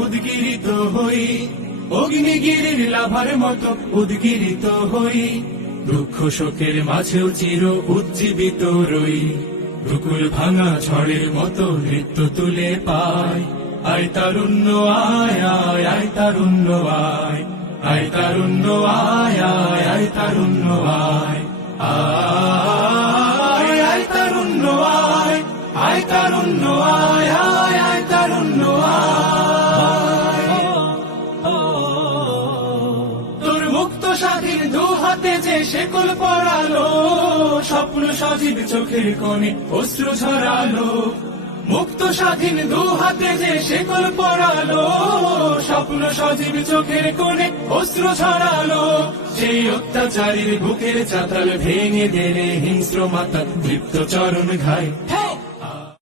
উদ্গিরিত হই লাভার মতো উদ্গিরিত হই দুঃখ শোকের মাঝেও চির উজ্জীবিত রই রুকুল ভাঙা ঝড়ের মতো নৃত্য তুলে পায় আয় তারুণ্য, আয় আয় আয় তারুণ্য, আয়। আয় তারুণ্য, আয় আয় তারুণ্য, আয়। আয় তারুণ্য, আয়। আয় তারুণ্য, আয় আয় তারুণ্য তোর মুক্ত স্বাধীন দু হাতে যে শেকল পড়ালো স্বপ্ন সজীব চোখের কোণে অশ্রু ঝরালো। মুক্ত স্বাধীন দু হাতে যে শেকল পড়ালো স্বপ্ন সজীব চোখের কোণে অস্ত্র ছড়ালো, সেই অত্যাচারীর বুকের চাতাল ভেঙে দেনে হিংস্র মাতা দীপ্ত চরণ ঘায়।